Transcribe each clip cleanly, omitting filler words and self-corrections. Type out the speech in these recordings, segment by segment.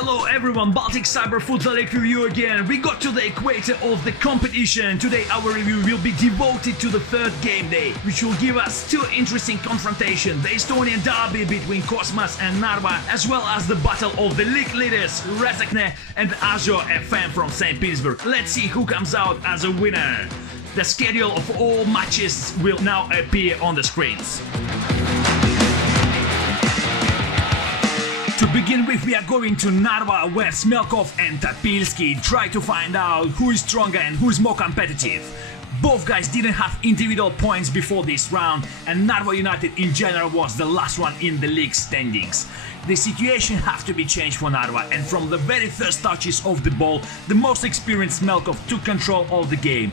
Hello everyone, Baltic Cyber Futsal League review again. We got to the equator of the competition. Today our review will be devoted to the third game day, which will give us two interesting confrontations. The Estonian derby between Cosmas and Narva, as well as the battle of the league leaders Rezekne and Azure FM from St. Petersburg. Let's see who comes out as a winner. The schedule of all matches will now appear on the screens. To begin with, we are going to Narva, where Smelkov and Tapilski try to find out who is stronger and who is more competitive. Both guys didn't have individual points before this round, and Narva United in general was the last one in the league standings. The situation have to be changed for Narva, and from the very first touches of the ball, the most experienced Smelkov took control of the game.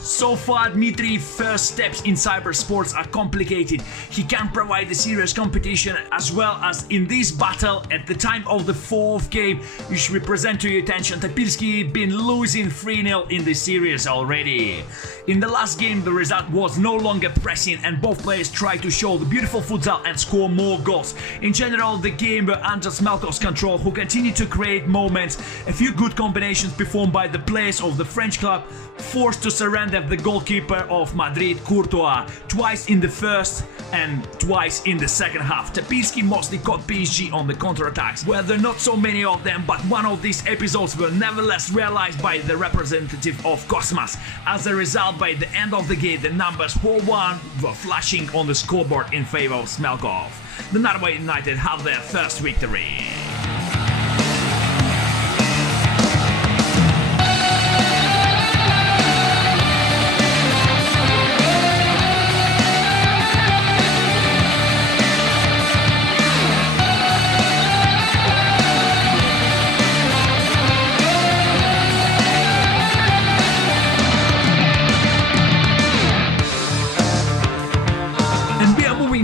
So far, Dmitry first steps in cybersports are complicated. He can provide a serious competition, as well as in this battle at the time of the fourth game, which we present to your attention. Tapilski been losing 3-0 in the series already. In the last game, the result was no longer pressing, and both players tried to show the beautiful futsal and score more goals. In general, the game were under Smelkov's control, who continued to create moments. A few good combinations performed by the players of the French club forced to surrender the goalkeeper of Madrid, Courtois, twice in the first and twice in the second half. Tapilski mostly caught PSG on the counterattacks, where there are not so many of them, but one of these episodes were nevertheless realized by the representative of Cosmas. As a result, by the end of the game, the numbers 4-1 were flashing on the scoreboard in favor of Smelkov. The Narva United have their first victory.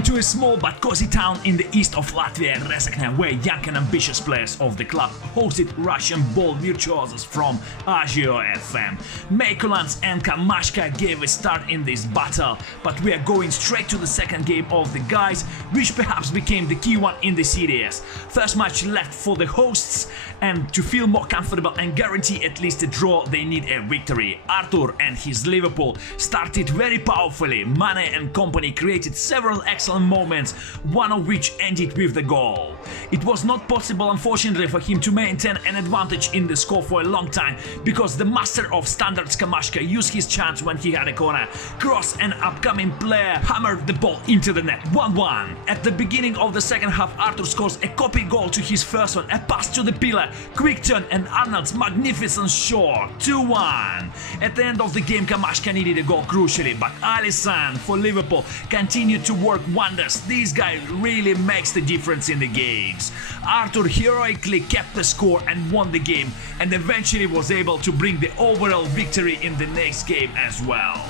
To a small but cozy town in the east of Latvia, Rezekne, where young and ambitious players of the club hosted Russian ball virtuosos from Azure FM. Meikulans and Kamashka gave a start in this battle, but we are going straight to the second game of the guys, which perhaps became the key one in the series. First match left for the hosts, and to feel more comfortable and guarantee at least a draw, they need a victory. Artur and his Liverpool started very powerfully. Mane and company created several excellent moments, one of which ended with the goal. It was not possible, unfortunately, for him to maintain an advantage in the score for a long time, because the master of standards Kamashka used his chance when he had a corner. Cross, an upcoming player, hammered the ball into the net. 1-1. At the beginning of the second half, Artur scores a copy goal to his first one, a pass to the pillar, quick turn, and Arnold's magnificent shot. 2-1. At the end of the game, Kamashka needed a goal crucially, but Alisson for Liverpool continued to work wonders. This guy really makes the difference in the games. Artur heroically kept the score and won the game, and eventually was able to bring the overall victory in the next game as well.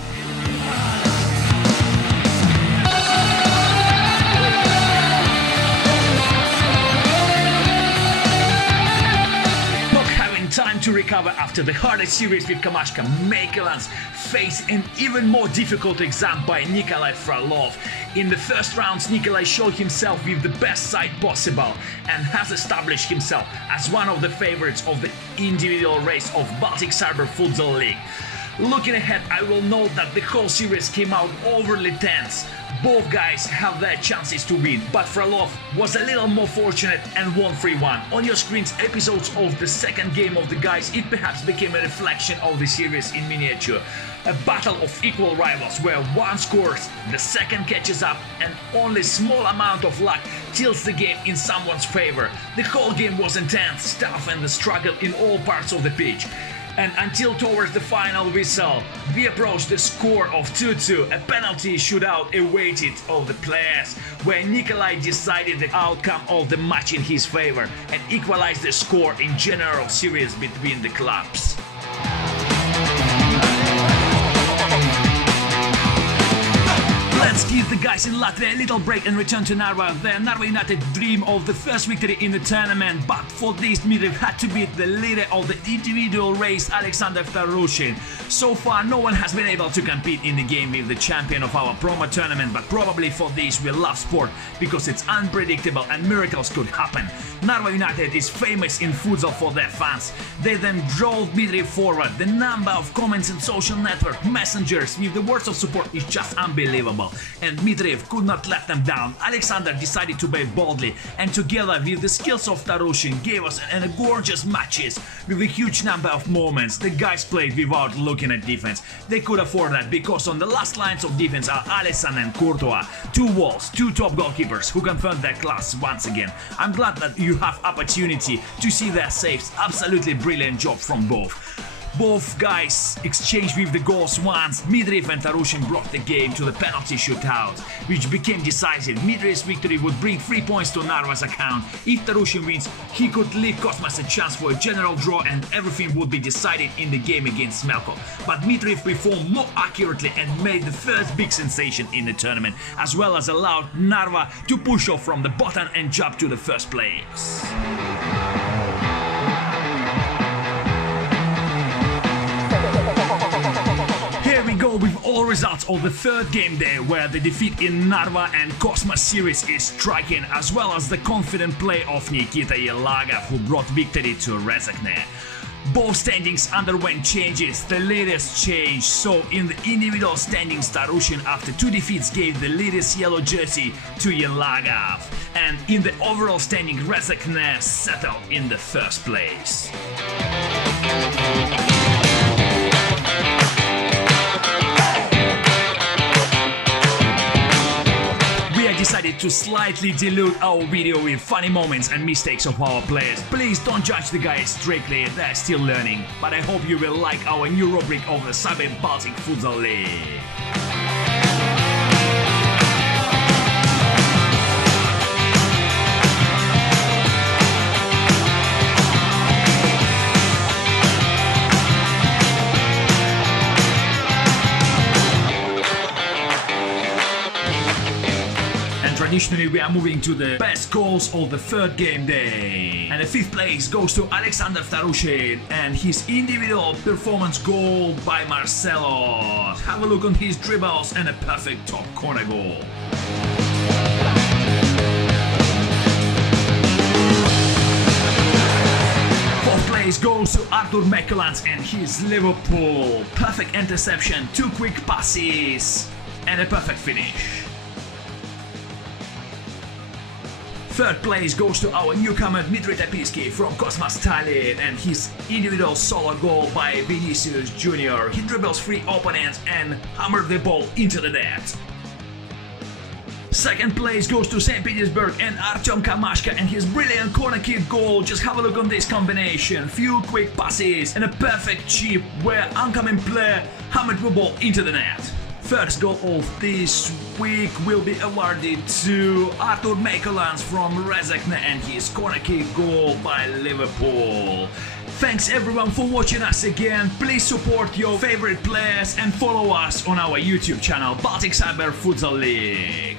Time to recover after the hardest series with Kamashka, Meikulans faced an even more difficult exam by Nikolai Frolov. In the first rounds, Nikolai showed himself with the best side possible and has established himself as one of the favorites of the individual race of Baltic Cyber Futsal League. Looking ahead, I will note that the whole series came out overly tense. Both guys have their chances to win, but Frolov was a little more fortunate and won 3-1. On your screens, episodes of the second game of the guys, it perhaps became a reflection of the series in miniature. A battle of equal rivals where one scores, the second catches up, and only small amount of luck tilts the game in someone's favor. The whole game was intense, tough, and the struggle in all parts of the pitch. And until towards the final whistle, we approached the score of 2-2, a penalty shootout awaited of the players, where Nikolai decided the outcome of the match in his favor and equalized the score in general series between the clubs. Let's give the guys in Latvia a little break and return to Narva. The Narva United dream of the first victory in the tournament, but for this Dmitriev had to beat the leader of the individual race, Alexander Tarushin. So far no one has been able to compete in the game with the champion of our promo tournament, but probably for this we love sport because it's unpredictable and miracles could happen. Narva United is famous in futsal for their fans. They then drove Dmitriev forward. The number of comments in social network messengers with the words of support is just unbelievable. And Dmitriev could not let them down. Alexander decided to play boldly and together with the skills of Tarushin gave us a gorgeous matches with a huge number of moments. The guys played without looking at defense. They could afford that because on the last lines of defense are Alisson and Courtois, two walls, two top goalkeepers who confirmed their class once again. I'm glad that you have opportunity to see their saves. Absolutely brilliant job from both. Both guys exchanged with the goals once. Dmitriev and Tarushin brought the game to the penalty shootout, which became decisive. Dmitriev's victory would bring 3 points to Narva's account. If Tarushin wins, he could leave Cosmas a chance for a general draw and everything would be decided in the game against Smelko. But Dmitriev performed more accurately and made the first big sensation in the tournament, as well as allowed Narva to push off from the bottom and jump to the first place. Here we go with all results of the third game day, where the defeat in Narva and Cosmas series is striking, as well as the confident play of Nikita Yelagav, who brought victory to Rezekne. Both standings underwent changes, the latest change. So in the individual standings, Tarushin after 2 defeats gave the latest yellow jersey to Yelagav, and in the overall standing, Rezekne settled in the first place. Decided to slightly dilute our video with funny moments and mistakes of our players. Please don't judge the guys strictly, they're still learning. But I hope you will like our new rubric of the Baltic Futsal League. Traditionally, we are moving to the best goals of the third game day. And the 5th place goes to Alexander Tarushin and his individual performance goal by Marcelo. Have a look on his dribbles and a perfect top corner goal. 4th place goes to Artur Mekelans and his Liverpool. Perfect interception, 2 quick passes and a perfect finish. 3rd place goes to our newcomer Dmitry Tapitsky from Cosmas Tallinn and his individual solo goal by Vinicius Jr. He dribbles 3 opponents and hammered the ball into the net. 2nd place goes to St. Petersburg and Artyom Kamashka and his brilliant corner kick goal. Just have a look on this combination. Few quick passes and a perfect chip where oncoming player hammered the ball into the net. First goal of this week will be awarded to Artur Mekelans from Rezekne and his corner kick goal by Liverpool. Thanks everyone for watching us again. Please support your favorite players and follow us on our YouTube channel Baltic Cyber Futsal League.